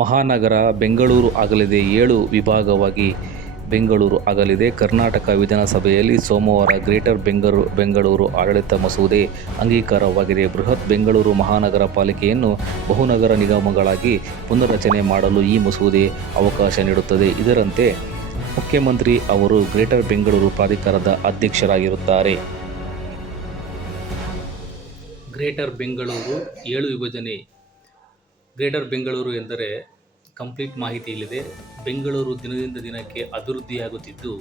ಮಹಾನಗರ ಬೆಂಗಳೂರು ಆಗಲಿದೆ ಏಳು ವಿಭಾಗವಾಗಿ ಬೆಂಗಳೂರು ಆಗಲಿದೆ. ಕರ್ನಾಟಕ ವಿಧಾನಸಭೆಯಲ್ಲಿ ಸೋಮವಾರ ಗ್ರೇಟರ್ ಬೆಂಗಳೂರು ಬೆಂಗಳೂರು ಆಡಳಿತ ಮಸೂದೆ ಅಂಗೀಕಾರವಾಗಿದೆ. ಬೃಹತ್ ಬೆಂಗಳೂರು ಮಹಾನಗರ ಪಾಲಿಕೆಯನ್ನು ಬಹುನಗರ ನಿಗಮಗಳಾಗಿ ಪುನರ್ರಚನೆ ಮಾಡಲು ಈ ಮಸೂದೆ ಅವಕಾಶ ನೀಡುತ್ತದೆ. ಇದರಂತೆ ಮುಖ್ಯಮಂತ್ರಿ ಅವರು ಗ್ರೇಟರ್ ಬೆಂಗಳೂರು ಪ್ರಾಧಿಕಾರದ ಅಧ್ಯಕ್ಷರಾಗಿರುತ್ತಾರೆ. ಗ್ರೇಟರ್ ಬೆಂಗಳೂರು ಏಳು ವಿಭಜನೆ ಗ್ರೇಟರ್ ಬೆಂಗಳೂರು ಎಂದರೆ ಕಂಪ್ಲೀಟ್ ಮಾಹಿತಿ ಇಲ್ಲಿದೆ. ಬೆಂಗಳೂರು ದಿನದಿಂದ ದಿನಕ್ಕೆ ಅಭಿವೃದ್ಧಿಯಾಗುತ್ತಿದ್ದು,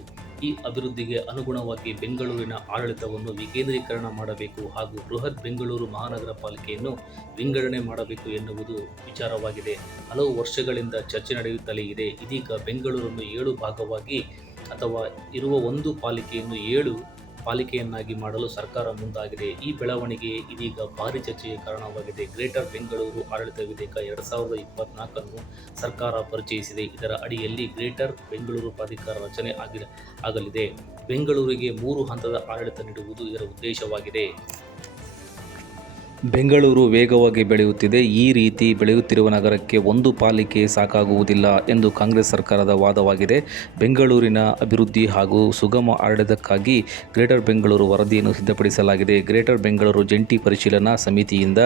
ಈ ಅಭಿವೃದ್ಧಿಗೆ ಅನುಗುಣವಾಗಿ ಬೆಂಗಳೂರಿನ ಆಡಳಿತವನ್ನು ವಿಕೇಂದ್ರೀಕರಣ ಮಾಡಬೇಕು ಹಾಗೂ ಬೃಹತ್ ಬೆಂಗಳೂರು ಮಹಾನಗರ ಪಾಲಿಕೆಯನ್ನು ವಿಂಗಡಣೆ ಮಾಡಬೇಕು ಎನ್ನುವುದು ವಿಚಾರವಾಗಿದೆ. ಹಲವು ವರ್ಷಗಳಿಂದ ಚರ್ಚೆ ನಡೆಯುತ್ತಲೇ ಇದೆ. ಇದೀಗ ಬೆಂಗಳೂರನ್ನು ಏಳು ಭಾಗವಾಗಿ ಅಥವಾ ಇರುವ ಒಂದು ಪಾಲಿಕೆಯನ್ನು ಏಳು ಪಾಲಿಕೆಯನ್ನಾಗಿ ಮಾಡಲು ಸರ್ಕಾರ ಮುಂದಾಗಿದೆ. ಈ ಬೆಳವಣಿಗೆ ಇದೀಗ ಭಾರಿ ಚರ್ಚೆಗೆ ಕಾರಣವಾಗಿದೆ. ಗ್ರೇಟರ್ ಬೆಂಗಳೂರು ಆಡಳಿತ ವಿಧೇಯಕ ಎರಡ್ ಸಾವಿರದ ಇಪ್ಪತ್ನಾಲ್ಕನ್ನು ಸರ್ಕಾರ ಪರಿಚಯಿಸಿದೆ. ಇದರ ಅಡಿಯಲ್ಲಿ ಗ್ರೇಟರ್ ಬೆಂಗಳೂರು ಪ್ರಾಧಿಕಾರ ರಚನೆ ಆಗಿ ಆಗಲಿದೆ. ಬೆಂಗಳೂರಿಗೆ ಮೂರು ಹಂತದ ಆಡಳಿತ ನೀಡುವುದು ಇದರ ಉದ್ದೇಶವಾಗಿದೆ. ಬೆಂಗಳೂರು ವೇಗವಾಗಿ ಬೆಳೆಯುತ್ತಿದೆ. ಈ ರೀತಿ ಬೆಳೆಯುತ್ತಿರುವ ನಗರಕ್ಕೆ ಒಂದು ಪಾಲಿಕೆ ಸಾಕಾಗುವುದಿಲ್ಲ ಎಂದು ಕಾಂಗ್ರೆಸ್ ಸರ್ಕಾರದ ವಾದವಾಗಿದೆ. ಬೆಂಗಳೂರಿನ ಅಭಿವೃದ್ಧಿ ಹಾಗೂ ಸುಗಮ ಆಡಳಿತಕ್ಕಾಗಿ ಗ್ರೇಟರ್ ಬೆಂಗಳೂರು ವರದಿಯನ್ನು ಸಿದ್ಧಪಡಿಸಲಾಗಿದೆ. ಗ್ರೇಟರ್ ಬೆಂಗಳೂರು ಜಂಟಿ ಪರಿಶೀಲನಾ ಸಮಿತಿಯಿಂದ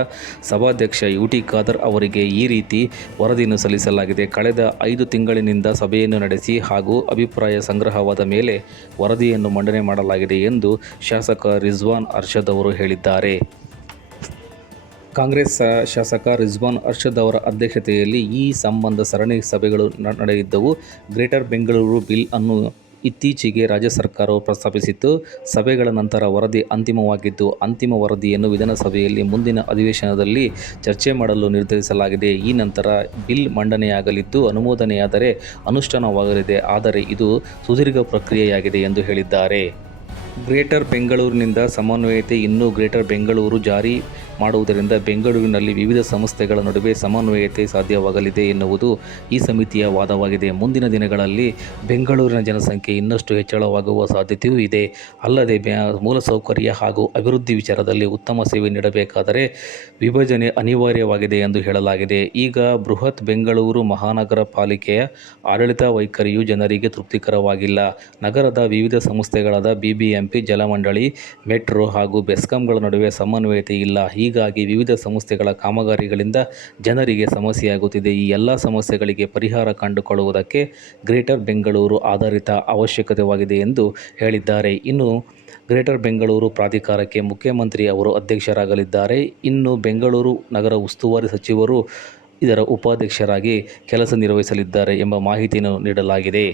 ಸಭಾಧ್ಯಕ್ಷ ಯು ಟಿ ಖಾದರ್ ಅವರಿಗೆ ಈ ರೀತಿ ವರದಿಯನ್ನು ಸಲ್ಲಿಸಲಾಗಿದೆ. ಕಳೆದ ಐದು ತಿಂಗಳಿನಿಂದ ಸಭೆಯನ್ನು ನಡೆಸಿ ಹಾಗೂ ಅಭಿಪ್ರಾಯ ಸಂಗ್ರಹವಾದ ಮೇಲೆ ವರದಿಯನ್ನು ಮಂಡನೆ ಮಾಡಲಾಗಿದೆ ಎಂದು ಶಾಸಕ ರಿಜ್ವಾನ್ ಅರ್ಷದ್ ಅವರು ಹೇಳಿದ್ದಾರೆ. ಕಾಂಗ್ರೆಸ್ ಶಾಸಕ ರಿಜ್ವಾನ್ ಅರ್ಷದ್ ಅವರ ಅಧ್ಯಕ್ಷತೆಯಲ್ಲಿ ಈ ಸಂಬಂಧ ಸರಣಿ ಸಭೆಗಳು ನಡೆಯಿದ್ದವು ಗ್ರೇಟರ್ ಬೆಂಗಳೂರು ಬಿಲ್ ಅನ್ನು ಇತ್ತೀಚೆಗೆ ರಾಜ್ಯ ಸರ್ಕಾರವು ಪ್ರಸ್ತಾಪಿಸಿತ್ತು. ಸಭೆಗಳ ನಂತರ ವರದಿ ಅಂತಿಮವಾಗಿದ್ದು, ಅಂತಿಮ ವರದಿಯನ್ನು ವಿಧಾನಸಭೆಯಲ್ಲಿ ಮುಂದಿನ ಅಧಿವೇಶನದಲ್ಲಿ ಚರ್ಚೆ ಮಾಡಲು ನಿರ್ಧರಿಸಲಾಗಿದೆ. ಈ ನಂತರ ಬಿಲ್ ಮಂಡನೆಯಾಗಲಿದ್ದು, ಅನುಮೋದನೆಯಾದರೆ ಅನುಷ್ಠಾನವಾಗಲಿದೆ. ಆದರೆ ಇದು ಸುದೀರ್ಘ ಪ್ರಕ್ರಿಯೆಯಾಗಿದೆ ಎಂದು ಹೇಳಿದ್ದಾರೆ. ಗ್ರೇಟರ್ ಬೆಂಗಳೂರಿನಿಂದ ಸಮನ್ವಯತೆ ಇನ್ನೂ ಗ್ರೇಟರ್ ಬೆಂಗಳೂರು ಜಾರಿ ಮಾಡುವುದರಿಂದ ಬೆಂಗಳೂರಿನಲ್ಲಿ ವಿವಿಧ ಸಂಸ್ಥೆಗಳ ನಡುವೆ ಸಮನ್ವಯತೆ ಸಾಧ್ಯವಾಗಲಿದೆ ಎನ್ನುವುದು ಈ ಸಮಿತಿಯ ವಾದವಾಗಿದೆ. ಮುಂದಿನ ದಿನಗಳಲ್ಲಿ ಬೆಂಗಳೂರಿನ ಜನಸಂಖ್ಯೆ ಇನ್ನಷ್ಟು ಹೆಚ್ಚಳವಾಗುವ ಸಾಧ್ಯತೆಯೂ ಇದೆ. ಅಲ್ಲದೆ ಮೂಲಸೌಕರ್ಯ ಹಾಗೂ ಅಭಿವೃದ್ಧಿ ವಿಚಾರದಲ್ಲಿ ಉತ್ತಮ ಸೇವೆ ನೀಡಬೇಕಾದರೆ ವಿಭಜನೆ ಅನಿವಾರ್ಯವಾಗಿದೆ ಎಂದು ಹೇಳಲಾಗಿದೆ. ಈಗ ಬೃಹತ್ ಬೆಂಗಳೂರು ಮಹಾನಗರ ಪಾಲಿಕೆಯ ಆಡಳಿತ ವೈಖರಿಯು ಜನರಿಗೆ ತೃಪ್ತಿಕರವಾಗಿಲ್ಲ. ನಗರದ ವಿವಿಧ ಸಂಸ್ಥೆಗಳಾದ ಬಿಬಿಎಂಪಿ, ಜಲಮಂಡಳಿ, ಮೆಟ್ರೋ ಹಾಗೂ ಬೆಸ್ಕಾಂಗಳ ನಡುವೆ ಸಮನ್ವಯತೆ ಇಲ್ಲ. ಹೀಗಾಗಿ ವಿವಿಧ ಸಂಸ್ಥೆಗಳ ಕಾಮಗಾರಿಗಳಿಂದ ಜನರಿಗೆ ಸಮಸ್ಯೆಯಾಗುತ್ತಿದೆ. ಈ ಎಲ್ಲ ಸಮಸ್ಯೆಗಳಿಗೆ ಪರಿಹಾರ ಕಂಡುಕೊಳ್ಳುವುದಕ್ಕೆ ಗ್ರೇಟರ್ ಬೆಂಗಳೂರು ಆಧಾರಿತ ಅವಶ್ಯಕತೆವಾಗಿದೆ ಎಂದು ಹೇಳಿದ್ದಾರೆ. ಇನ್ನು ಗ್ರೇಟರ್ ಬೆಂಗಳೂರು ಪ್ರಾಧಿಕಾರಕ್ಕೆ ಮುಖ್ಯಮಂತ್ರಿ ಅವರು ಅಧ್ಯಕ್ಷರಾಗಲಿದ್ದಾರೆ. ಇನ್ನು ಬೆಂಗಳೂರು ನಗರ ಉಸ್ತುವಾರಿ ಸಚಿವರು ಇದರ ಉಪಾಧ್ಯಕ್ಷರಾಗಿ ಕೆಲಸ ನಿರ್ವಹಿಸಲಿದ್ದಾರೆ ಎಂಬ ಮಾಹಿತಿಯನ್ನು ನೀಡಲಾಗಿದೆ.